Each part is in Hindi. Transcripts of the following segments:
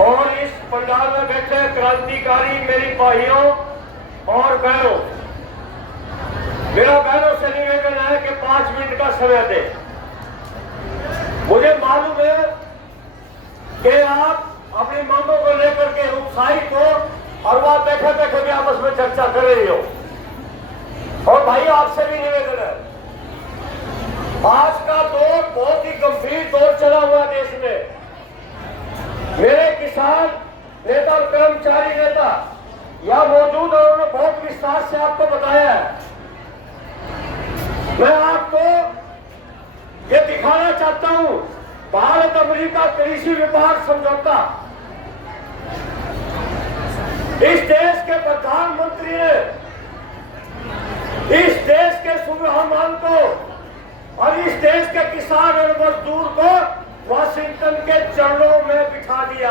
और इस पंडाल में बैठे क्रांतिकारी मेरी भाइयों और बहनों, मेरा बहनों से निवेदन है कि 5 मिनट का समय दें। मुझे मालूम है कि आप अपनी मांगों को लेकर के उत्साहित हो और वहां बैठे बैठे भी आपस में चर्चा कर रही हो। और भाई आपसे भी निवेदन है, आज का दौर बहुत ही गंभीर दौर चला हुआ देश में। मेरे किसान नेता और कर्मचारी नेता यहां मौजूद है, उन्होंने बहुत विस्तार से आपको बताया है। मैं आपको ये दिखाना चाहता हूं, भारत अमेरिका कृषि व्यापार समझौता, इस देश के प्रधानमंत्री ने इस देश के स्वाभिमान को और इस देश के किसान और मजदूर को वाशिंगटन के चरणों में बिठा दिया।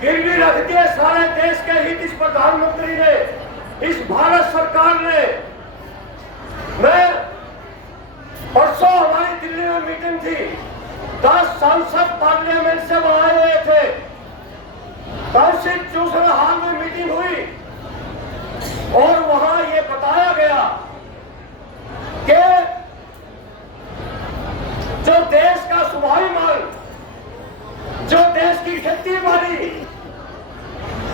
गिरवी रख दिए सारे देश के हित इस प्रधानमंत्री ने, इस भारत सरकार ने। मैं परसों हमारी दिल्ली में मीटिंग थी, 10 सांसद पार्लियामेंट से वहां आए हुए थे। कॉन्स्टिट्यूशनल हॉल में मीटिंग हुई और वहां ये बताया गया कि जो देश का स्वाभिमान, जो देश की खेती बाड़ी,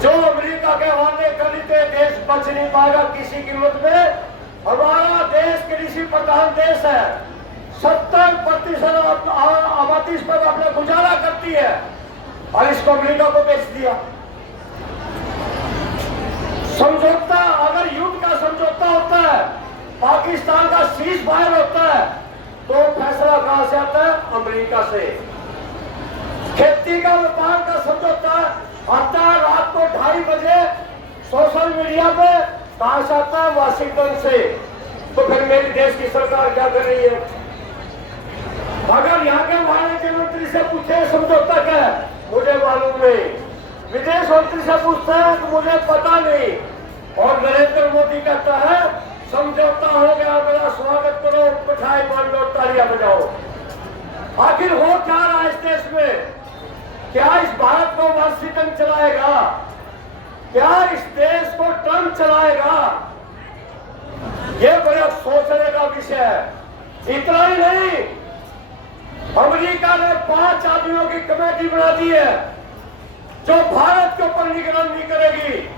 जो अमेरिका के हवाले कर दी, देश बच नहीं पाएगा किसी कीमत में। हमारा देश कृषि प्रधान देश है, 70% आबादी इस पर अपना गुजारा करती है और इसको अमेरिका को बेच दिया। समझौता, अगर युद्ध का समझौता होता है, पाकिस्तान का सीज फायर होता है, तो फैसला कहां से आता है? अमेरिका से। खेती का व्यापार का समझौता आता है रात को 2:30 बजे सोशल मीडिया पे, कहां से आता है? वाशिंगटन से। तो फिर मेरी देश की सरकार क्या कर रही है? अगर यहाँ के वाणिज्य मंत्री से पूछे समझौता क्या है, मुझे मालूम नहीं। विदेश मंत्री से पूछते हैं तो मुझे पता नहीं। और नरेंद्र मोदी कहता है समझौता हो गया, मेरा स्वागत करो, मिठाई बांट लो, तालियां बजाओ। आखिर हो क्या रहा है इस देश में? क्या इस भारत को वाशिंगटन चलाएगा? क्या इस देश को ट्रंप चलाएगा? ये बड़े सोचने का विषय है। इतना ही नहीं, अमेरिका ने 5 आदमियों की कमेटी बना दी है जो भारत के ऊपर निगरानी करेगी।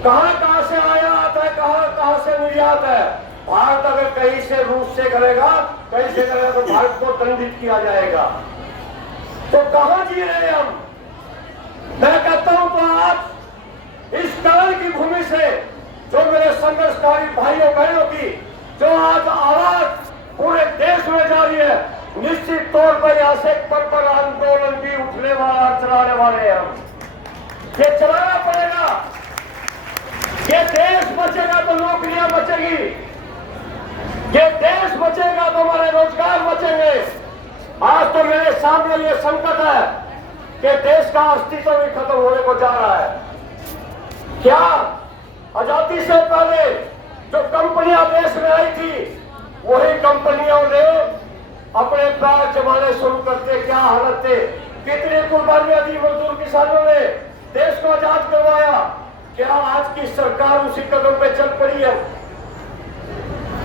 कहां से आया आता है, कहां से निर्यात है। भारत अगर कहीं से रूस से करेगा, कहीं से करेगा, तो भारत को दंडित किया जाएगा। तो कहां जी रहे हम? मैं कहता हूं तो आज इस करण की भूमि से जो मेरे संघर्षकारी भाइयों बहनों की जो आज आवाज पूरे देश में जा रही है, निश्चित तौर पर यहां से पर आंदोलन भी उठने वाला, चलाने वाले हैं हम। ये चलाना पड़ेगा। ये देश बचेगा तो नौकरियां बचेगी, ये देश बचेगा तो हमारे रोजगार बचेंगे। आज तो मेरे सामने ये संकट है कि देश का अस्तित्व भी खत्म होने को जा रहा है। क्या आजादी से पहले जो कंपनियां देश में आई थी, वही कंपनियों ने अपने पैर जमाने शुरू करते क्या हालत थे, कितनी कुर्बानियां दी मजदूर किसानों ने, देश को आजाद करवाया। क्या आज की सरकार उसी कदम पे चल पड़ी है?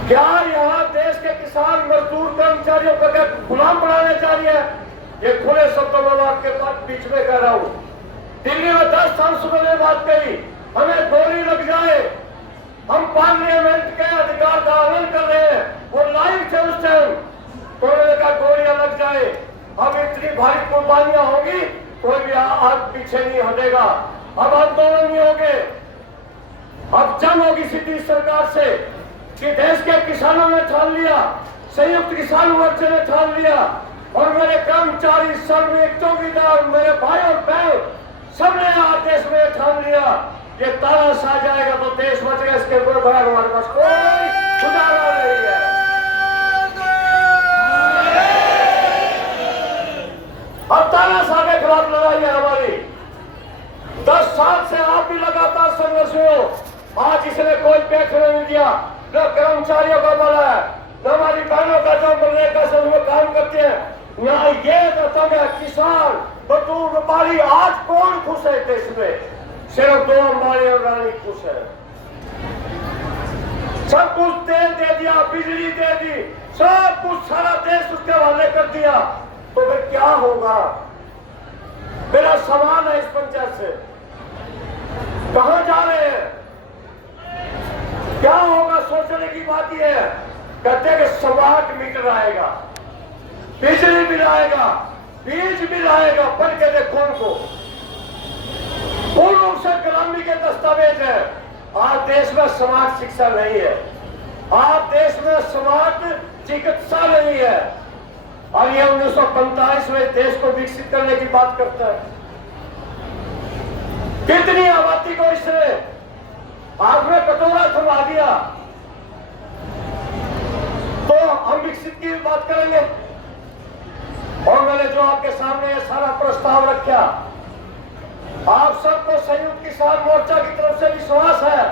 क्या यहाँ देश के किसान मजदूर कर्मचारियों को क्या गुलाम बनाने जा रही है? ये खुले शब्दों में आपके बीच में कह रहा हूं। दिल्ली में 10 सांसदों ने बात कही, हमें गोली लग जाए, हम पार्लियामेंट के अधिकार का हनन कर रहे हैं, वो लाइव थे उस टाइम। कोरोना का गोलियां लग जाए, अब इतनी भारी कुर्बानियां होगी, कोई भी आज पीछे नहीं हटेगा। अब आंदोलन नहीं होंगे, अब जंग होगी सीधी सरकार से कि देश के किसानों ने ठान लिया, संयुक्त किसान मोर्चे ने ठान लिया, और मेरे कर्मचारी, श्रमिक, चौकीदार, मेरे भाई और बहन सबने आज देश में ठान लिया। ये ताला सा जाएगा तो देश बचेगा, इसके ऊपर बयान हमारे पास कोई सुधारा नहीं है। अब तानाशाह के खिलाफ लड़ाई है हमारी। 10 साल से आप भी लगातार संघर्ष में हो। आज इसने कोई पैसा नहीं दिया, न कर्मचारियों का बला है, न हमारी बहनों का जो मनरेगा से वो काम करते हैं। यहाँ ये बताओगे किसान, मजदूर, रूपाली, आज कौन खुश है देश में? सिर्फ 2 अंबानी और रानी खुश है। सब कुछ तेल दे दिया, बिजली दे दी, सब कुछ सारा देश उसके हवाले कर दिया, तो फिर क्या होगा? मेरा सवाल है इस पंचायत से, कहां जा रहे हैं? क्या होगा? सोचने की बात यह है, कहते हैं कि स्मार्ट मीटर आएगा, बिजली बिल आएगा, बीज बिल आएगा, पढ़ के देखो उनको। पूर्ण रूप से गुलामी के दस्तावेज है। आज देश में स्मार्ट शिक्षा नहीं है, आज देश में स्मार्ट चिकित्सा नहीं है, और ये 1945 में देश को विकसित करने की बात करता है। कितनी आबादी को इसने आग में कटोरा थमा दिया, तो हम विकसित की बात करेंगे। और मैंने जो आपके सामने ये सारा प्रस्ताव रखा, आप सबको संयुक्त किसान मोर्चा की तरफ से विश्वास है,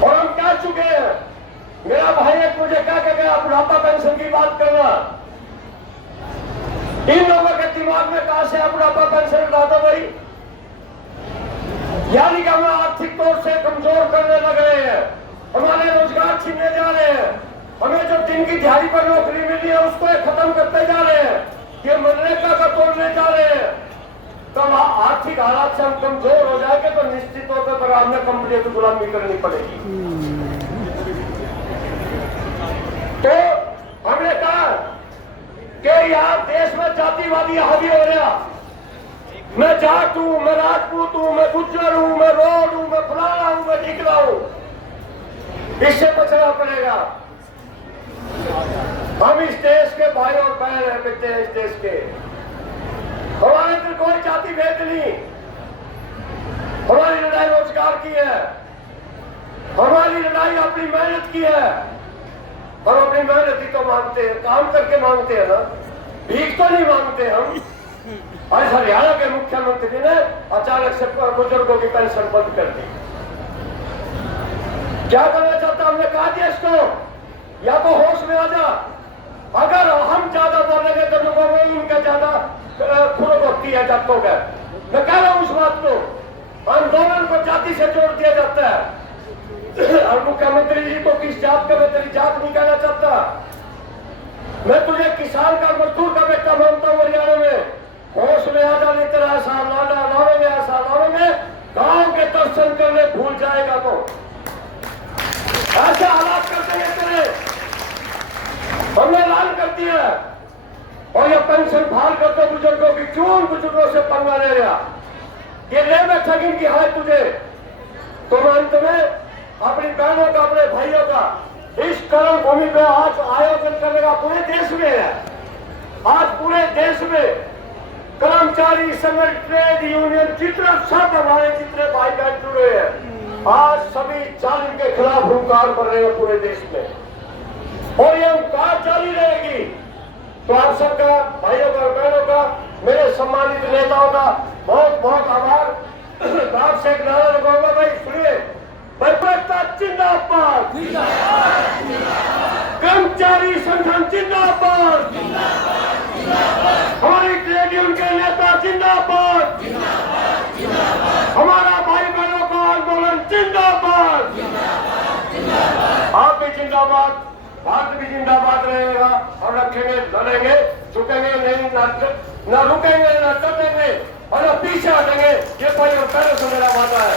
और हम कह चुके हैं। मेरा भाई एक मुझे कह के गया बुढ़ापा पेंशन की बात करना, इन लोगों के दिमाग में कहां से बुढ़ापा पेंशन लाता भाई? यानी कि हमें आर्थिक तौर से कमजोर करने लग रहे हैं, हमारे रोजगार छीनने जा रहे हैं, हमें जो दिन की दिहाड़ी पर नौकरी मिली है उसको खत्म करते जा रहे हैं, ये मनरेगा का तोड़ने जा रहे हैं। तब आर्थिक हालात से हम कमजोर हो जाएंगे तो निश्चित तौर पर हमें कंपनियों की गुलामी करनी पड़ेगी। तो हमने कहा कि यहाँ देश में जातिवादी हावी हो रहा, मैं जाट हूं, मैं राजपूत हूं, मैं गुज्जर हूं, मैं रोड हूं, मैं फलाना हूं, मैं ढिकला हूं, इससे बचना पड़ेगा। हम इस देश के भाई और बहन हैं, बेटे इस देश के, हमारे अंदर कोई जाति भेद नहीं। हमारी लड़ाई रोजगार की है, हमारी लड़ाई अपनी मेहनत की है। हम अपनी मेहनत ही तो मांगते हैं, काम करके मांगते हैं ना, भीख तो नहीं मांगते हम। आज हरियाणा के मुख्यमंत्री ने अचानक से बुजुर्गों की पेंशन बंद कर दी। क्या करना चाहता? हमने कहा दिया इसको, या तो होश में आ जा, अगर हम ज्यादा बोलेंगे तो लोगों में उनका ज्यादा खुद होती है जातों का। मैं कह रहा हूं इस बात को, आंदोलन को जाति से जोड़ दिया जाता है। और मुख्यमंत्री जी को किस जात का, मैं तेरी जात नहीं कहना चाहता, मैं तुझे किसान का, मजदूर का बेटा मानता हूं हरियाणा में। होश में आ जाने तेरा ऐसा लाना लाने में, ऐसा लाने में गांव के दर्शन करने भूल जाएगा तो ऐसे हालात कर देंगे तेरे। हमने ऐलान कर दिया, और ये पेंशन फाल करते बुजुर्गों की, क्यों बुजुर्गों से पंगा ले रहा? ये ले बैठा इनकी हाय तुझे। तो अंत में अपनी बहनों का, अपने भाइयों का इस कर्म भूमि पे आज आयोजन करने का पूरे देश में है। आज पूरे देश में कर्मचारी संगठन, ट्रेड यूनियन, जितने सब हमारे जितने भाई बहन जुड़े हैं, आज सभी जालिम के खिलाफ हुंकार कर रहे हैं पूरे देश में, और ये हुंकार जारी रहेगी। तो आप सबका, भाइयों का, बहनों का, मेरे सम्मानित नेताओं का बहुत बहुत आभार। आपसे एक नारा लगाऊंगा भाई, सुनिए, बर्बरता जिंदाबाद, कर्मचारी संगठन जिंदाबाद, हमारी ट्रेड यूनियन के नेता जिंदाबाद, हमारा भाई बहनों का आंदोलन जिंदाबाद, आप भी जिंदाबाद, भारत भी जिंदाबाद रहेगा। और रखेंगे, लड़ेंगे, झुकेंगे नहीं, न रुकेंगे, न डरेंगे, और न पीछे हटेंगे। ये भाई और पहले से मेरा वादा है।